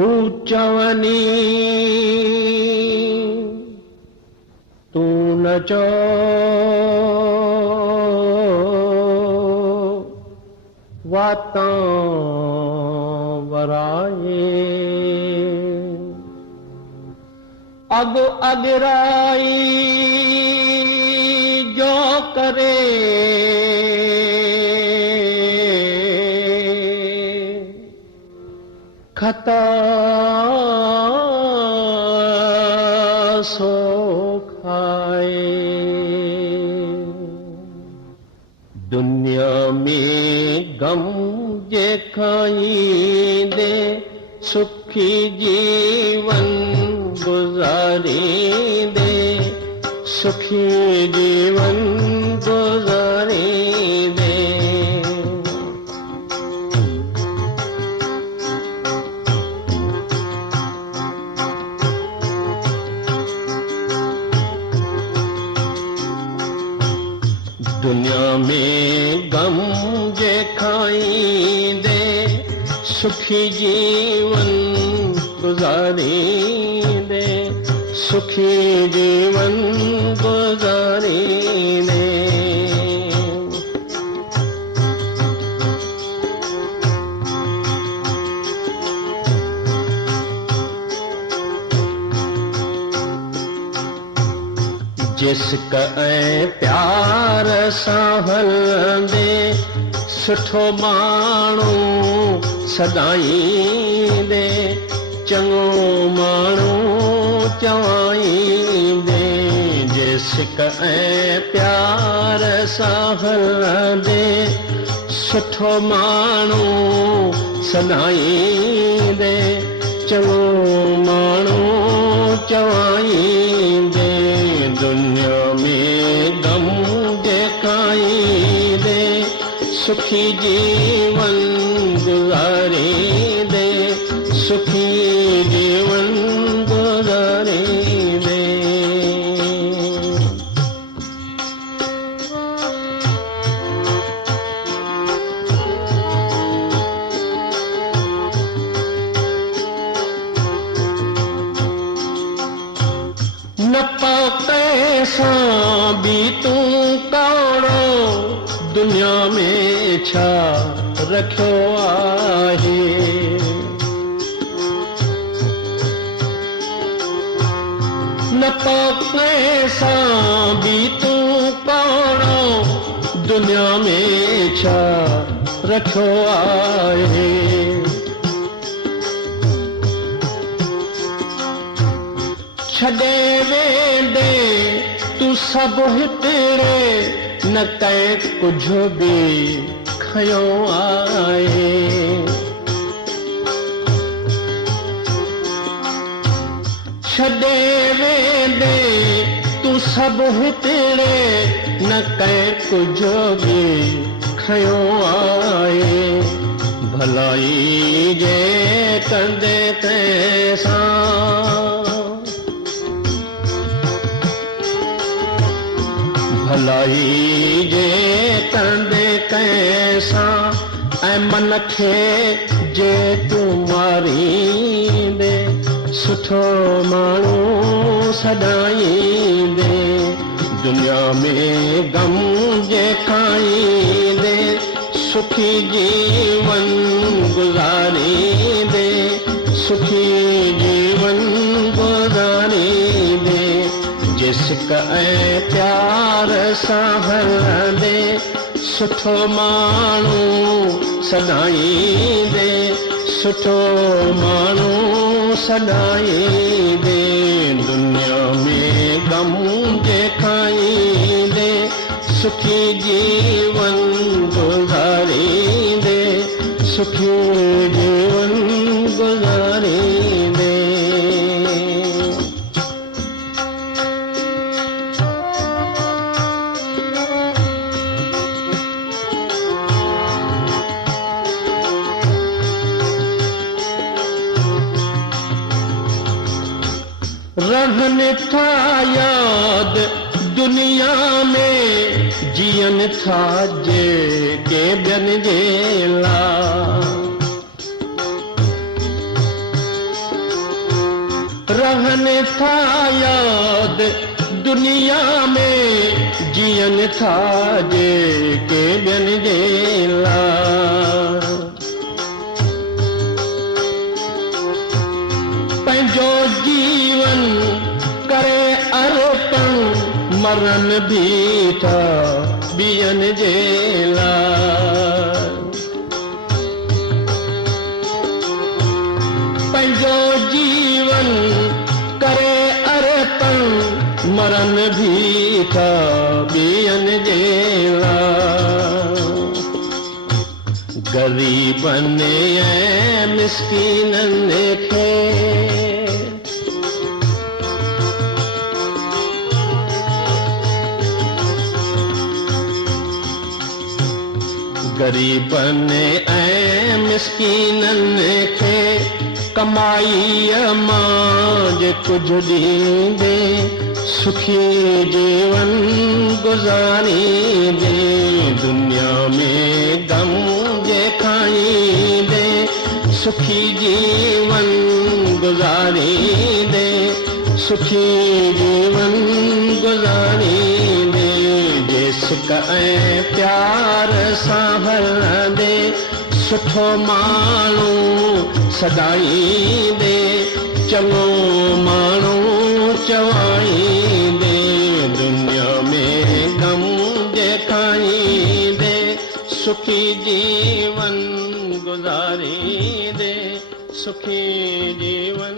हूँ चवनी तू न चो वातां वराए अग अगराई जो करे खता सो खाए दुनिया में गम जे खाईंदे सुखी जीवन गुजारींदे सुखी जीवन गुजारींदे दुनिया में गम जे खाईंदे सुखी जीवन गुजारींदे सुखी जीवन गुजारींदे जिसका प्यार सां हलंदे सुठो माण्हू सदाईंदे चङो माण्हू चवाईंदे जिसका प्यार सां हलंदे सुठो माण्हू सदाईंदे चङो माण्हू चवाईंदे दुनिया में गम जे खाईंदे सुखी जीवन गुजारींदे सुखी जीवन गुजारींदे न पाके सां भी तू कौड़ो दुनिया में छा रखियो आहे न पाके सां भी तू कौड़ो दुनिया में छा रखियो आहे छॾे वेंदे तू सभु हिकिड़े न कंहिं कुझु बि खयो आहे छॾे वेंदे तू सभु हिकिड़े न कंहिं कुझु बि खयो आहे भलाई जे कंदे तंहिंसां भलाई जे कंदे कंहिंसां ऐं मन खे जे तूं मारींदे सुठो माण्हू सदाईंदे दुनिया में गम जे खाईंदे सुखी जीवन गुजारींदे सुखी जीवन गुजारींदे जिसका प्यार सां हलंदे सुठो माण्हू सदाईंदे सुठो माण्हू सदाईंदे दुनिया में गम जे खाईंदे सुखी जीवन गुजारींदे सुखी जीवन गुजारींदे रहन था याद दुनिया में जियन था जे के बन गेला दुनिया में जियन था जेके ॿियनि जे लाइ पंहिंजो जीवन करे अर्पण मरण भी था ॿियनि जे लाइ पंहिंजो जीवन करे अर्पण मरण भी था ॿियनि जे लाइ ग़रीबनि ऐं मिस्कीननि खे ग़रीबनि ऐं मिस्कीननि खे कमाईअ मां जे कुझु ॾींदे सुखी जीवन गुज़ारींदे दुनिया में गम जे खाईंदे सुखी जीवन गुज़ारींदे सुखी जीवन गुज़ारींदे जे सिक ऐं प्यार सां हलंदे सुठो माण्हू सदाईंदे चङो माण्हू चवाईंदे दुनिया में गम जे खाईंदे सुखी जीवन गुज़ारींदे सुखी जीवन